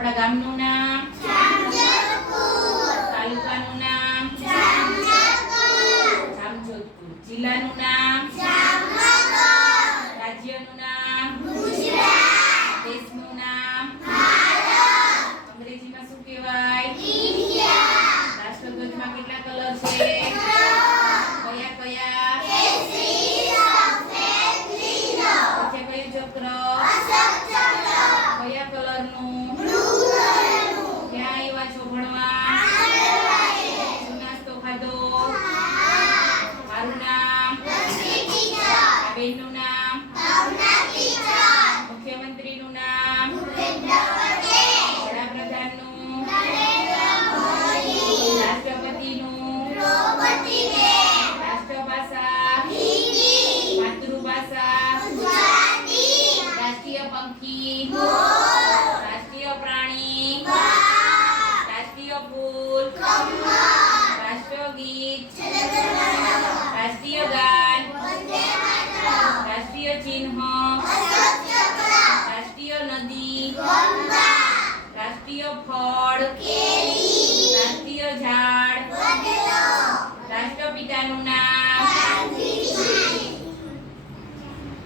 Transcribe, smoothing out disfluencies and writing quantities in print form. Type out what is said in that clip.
આપણા ગામનું નામ તાલુકાનું નામ જામજોધપુર, જિલ્લાનું નામ રાજ્યનું નામ દેશનું નામ અંગ્રેજીમાં શું કહેવાય? રાષ્ટ્રધ્વજમાં કેટલા કલર છે? કયા કયા? વચ્ચે કયું ચક્ર? કયા કલરનું? ક્યાં આવ્યા છો ભણવા? શું નાસ્તો ખાધો? મારું નામ? આ બેનનું નામ? મુખ્યમંત્રીનું નામ? વડાપ્રધાનનું? રાષ્ટ્રપતિનું? રાષ્ટ્રભાષા? માતૃભાષા? રાષ્ટ્રીય પંખી? રાષ્ટ્રીય પ્રાણી? રાષ્ટ્રીય ફૂલ? રાષ્ટ્રગીત? રાષ્ટ્રીય ગાન?